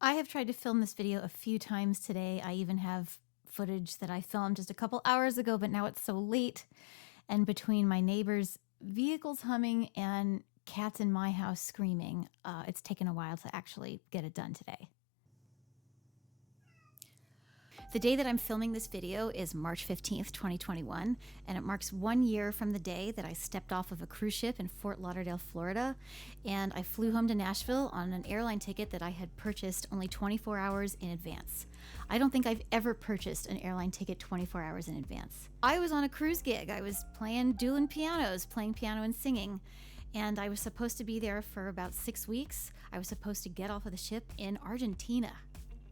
I have tried to film this video a few times today. I even have footage that I filmed just a couple hours ago, but now it's so late. And between my neighbor's vehicles humming and cats in my house screaming, it's taken a while to actually get it done today. The day that I'm filming this video is March 15th, 2021, and it marks 1 year from the day that I stepped off of a cruise ship in Fort Lauderdale, Florida, and I flew home to Nashville on an airline ticket that I had purchased only 24 hours in advance. I don't think I've ever purchased an airline ticket 24 hours in advance. I was on a cruise gig. I was playing dueling pianos, playing piano and singing, and I was supposed to be there for about 6 weeks. I was supposed to get off of the ship in Argentina.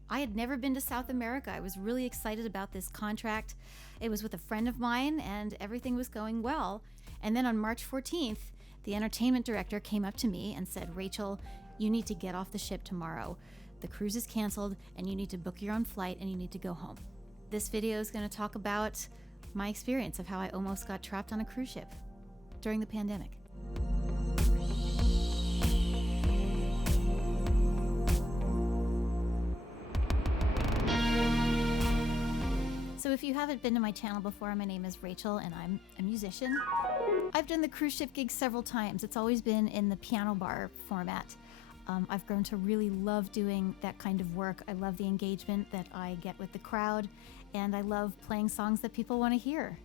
I had never been to South America. I was really excited about this contract. It was with a friend of mine and everything was going well. And then on March 14th, the entertainment director came up to me and said, "Rachel, you need to get off the ship tomorrow. The cruise is canceled and you need to book your own flight and you need to go home." This video is going to talk about my experience of how I almost got trapped on a cruise ship during the pandemic. So if you haven't been to my channel before, my name is Rachel and I'm a musician. I've done the cruise ship gig several times. It's always been in the piano bar format. I've grown to really love doing that kind of work. I love the engagement that I get with the crowd, and I love playing songs that people want to hear.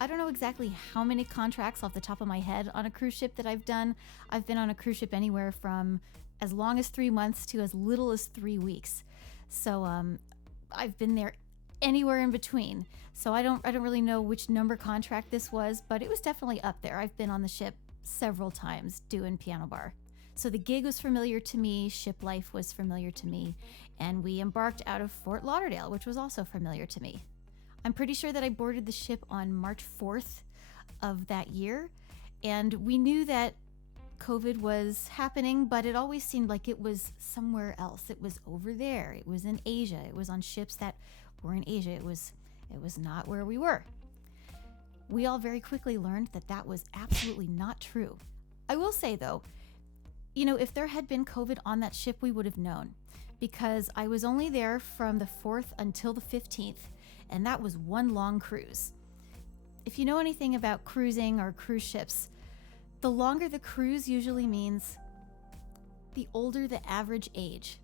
I don't know exactly how many contracts off the top of my head on a cruise ship that I've done. I've been on a cruise ship anywhere from as long as 3 months to as little as 3 weeks. So I've been there anywhere in between. So I don't really know which number contract this was, but it was definitely up there. I've been on the ship several times doing piano bar. So the gig was familiar to me, ship life was familiar to me, and we embarked out of Fort Lauderdale, which was also familiar to me. I'm pretty sure that I boarded the ship on March 4th of that year, and we knew that COVID was happening, but it always seemed like it was somewhere else. It was over there. It was in Asia. It was on ships that were in Asia. It was not where we were. We all very quickly learned that that was absolutely not true. I will say though, if there had been COVID on that ship, we would have known, because I was only there from the 4th until the 15th, and that was one long cruise. If you know anything about cruising or cruise ships, the longer the cruise usually means the older the average age.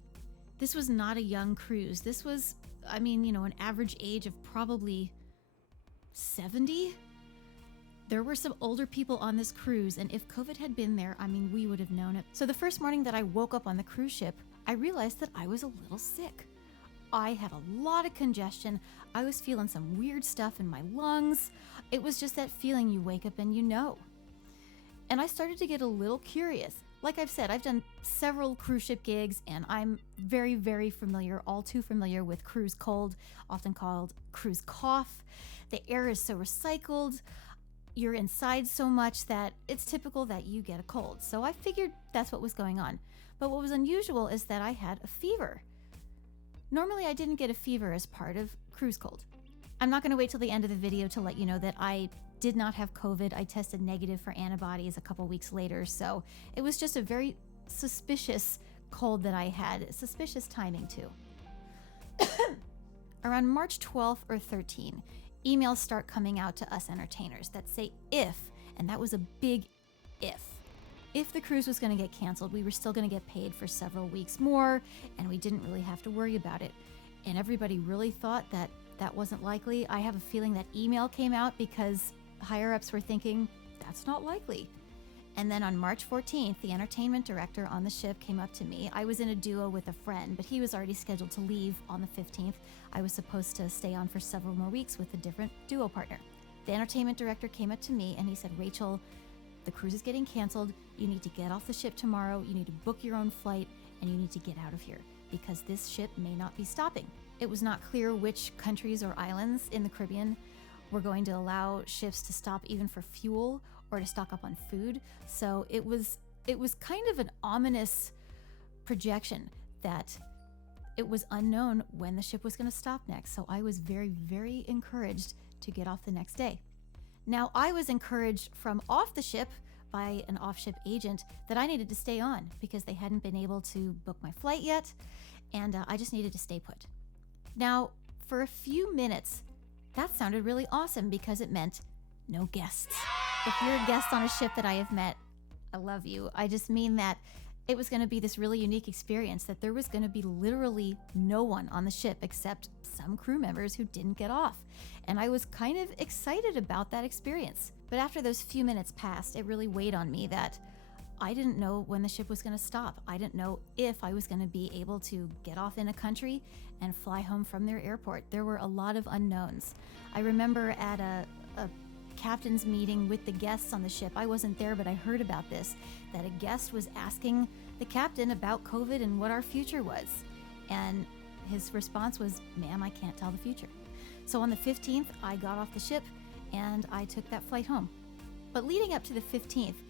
This was not a young cruise. This was, an average age of probably 70. There were some older people on this cruise, and if COVID had been there, we would have known it. So the first morning that I woke up on the cruise ship, I realized that I was a little sick. I had a lot of congestion. I was feeling some weird stuff in my lungs. It was just that feeling you wake up and you know. And I started to get a little curious. Like I've said, I've done several cruise ship gigs, and I'm very, very familiar, all too familiar with cruise cold, often called cruise cough. The air is so recycled. You're inside so much that it's typical that you get a cold. So I figured that's what was going on. But what was unusual is that I had a fever. Normally I didn't get a fever as part of cruise cold. I'm not going to wait till the end of the video to let you know that I did not have COVID. I tested negative for antibodies a couple weeks later, so it was just a very suspicious cold that I had. Suspicious timing too. Around March 12th or 13th, emails start coming out to us entertainers that say if, and that was a big if the cruise was going to get canceled, we were still going to get paid for several weeks more, and we didn't really have to worry about it. And everybody really thought that that wasn't likely. I have a feeling that email came out because higher-ups were thinking, that's not likely. And then on March 14th, the entertainment director on the ship came up to me. I was in a duo with a friend, but he was already scheduled to leave on the 15th. I was supposed to stay on for several more weeks with a different duo partner. The entertainment director came up to me and he said, "Rachel, the cruise is getting canceled. You need to get off the ship tomorrow. You need to book your own flight and you need to get out of here because this ship may not be stopping." It was not clear which countries or islands in the Caribbean were going to allow ships to stop even for fuel or to stock up on food. So it was kind of an ominous projection that it was unknown when the ship was going to stop next. So I was very, very encouraged to get off the next day. Now, I was encouraged from off the ship by an off-ship agent that I needed to stay on because they hadn't been able to book my flight yet. and I just needed to stay put. Now, for a few minutes, that sounded really awesome because it meant no guests. If you're a guest on a ship that I have met, I love you. I just mean that it was going to be this really unique experience, that there was going to be literally no one on the ship except some crew members who didn't get off. And I was kind of excited about that experience. But after those few minutes passed, it really weighed on me that I didn't know when the ship was going to stop. I didn't know if I was going to be able to get off in a country and fly home from their airport. There were a lot of unknowns. I remember at a captain's meeting with the guests on the ship, I wasn't there, but I heard about this, that a guest was asking the captain about COVID and what our future was. And his response was, "Ma'am, I can't tell the future." So on the 15th, I got off the ship and I took that flight home. But leading up to the 15th,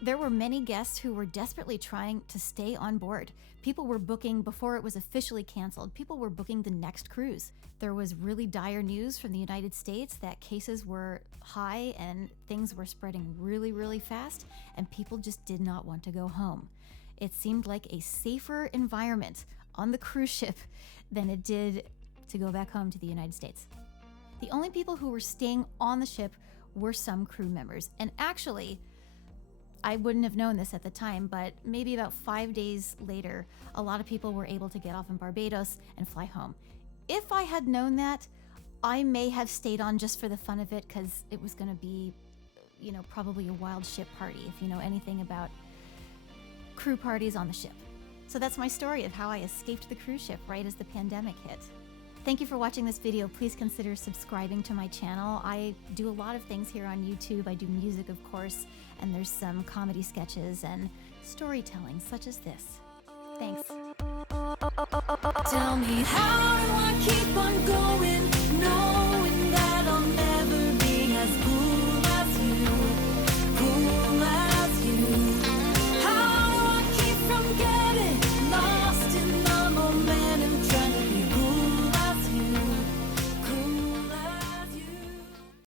there were many guests who were desperately trying to stay on board. People were booking before it was officially canceled. People were booking the next cruise. There was really dire news from the United States that cases were high and things were spreading really, really fast, and people just did not want to go home. It seemed like a safer environment on the cruise ship than it did to go back home to the United States. The only people who were staying on the ship were some crew members. And actually, I wouldn't have known this at the time, but maybe about 5 days later, a lot of people were able to get off in Barbados and fly home. If I had known that, I may have stayed on just for the fun of it, because it was going to be, probably a wild ship party, if you know anything about crew parties on the ship. So that's my story of how I escaped the cruise ship right as the pandemic hit. Thank you for watching this video. Please consider subscribing to my channel. I do a lot of things here on YouTube. I do music, of course, and there's some comedy sketches and storytelling such as this. Thanks. Tell me, how do I keep on going?